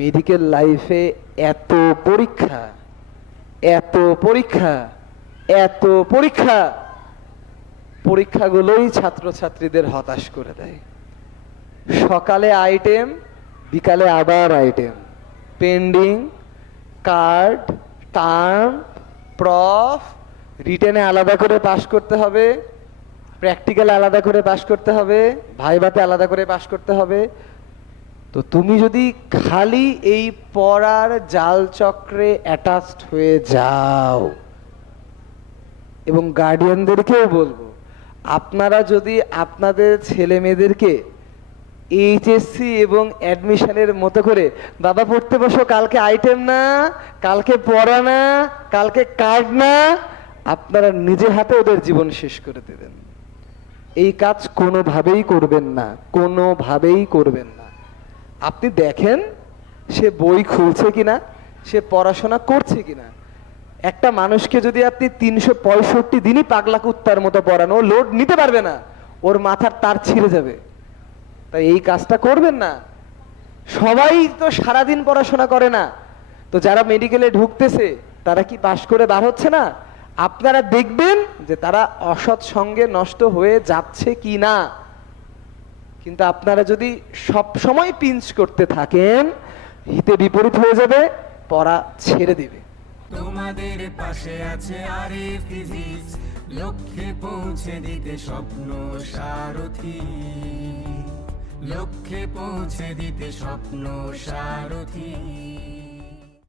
Medical লাইফে এত পরীক্ষা এত পরীক্ষা এত পরীক্ষা। পরীক্ষাগুলোই ছাত্রছাত্রীদের হতাশ করে দেয়। সকালে আইটেম বিকালে আবার item pending card term prof রিটেনে আলাদা করে পাশ করতে হবে প্র্যাকটিক্যাল আলাদা করে পাশ করতে হবে ভাইভাতে আলাদা করে পাশ করতে হবে। তো তুমি যদি খালি এই পড়ার জাল চক্রে অ্যাটাচড হয়ে যাও, এবং গার্ডিয়ানদেরকেও বলব, আপনারা যদি আপনাদের ছেলে মেয়েদেরকে এইচএসসি এবং অ্যাডমিশনের মতো করে, বাবা, পড়তে বসো, কালকে আইটেম না, কালকে পড়া না, কালকে কার্ড না, আপনারা নিজে হাতে ওদের জীবন শেষ করে দেবেন। এই কাজ কোনোভাবেই করবেন না, কোনোভাবেই করবেন না। আপনি দেখেন সে বই খুলছে কিনা, সে পড়াশোনা করছে কিনা। একটা মানুষকে যদি আপনি তিনশো পঁয়ষট্টি দিনই পাগলা কুত্তার মতো পড়ানো লোড নিতে পারবে না। ওর মাথার তার ছিঁড়ে যাবে। তাই এই কাজটা করবেন না। সবাই তো সারাদিন পড়াশোনা করে না। তো যারা মেডিকেলে ঢুকতেছে, তারা কি পাশ করে বার হচ্ছে না? আপনারা দেখবেন যে তারা অসৎ সঙ্গে নষ্ট হয়ে যাচ্ছে কি না? কিন্তু আপনারা যদি সব সময় পিঞ্চ করতে থাকেন, হিতে বিপরীত হয়ে যাবে, পড়া ছেড়ে দিবে। তোমাদের পাশে আছে আরে ফিজিক্স লক্ষ্যে পৌঁছে দিতে স্বপ্ন সারথি। লক্ষ্যে পৌঁছে দিতে স্বপ্ন সারথি।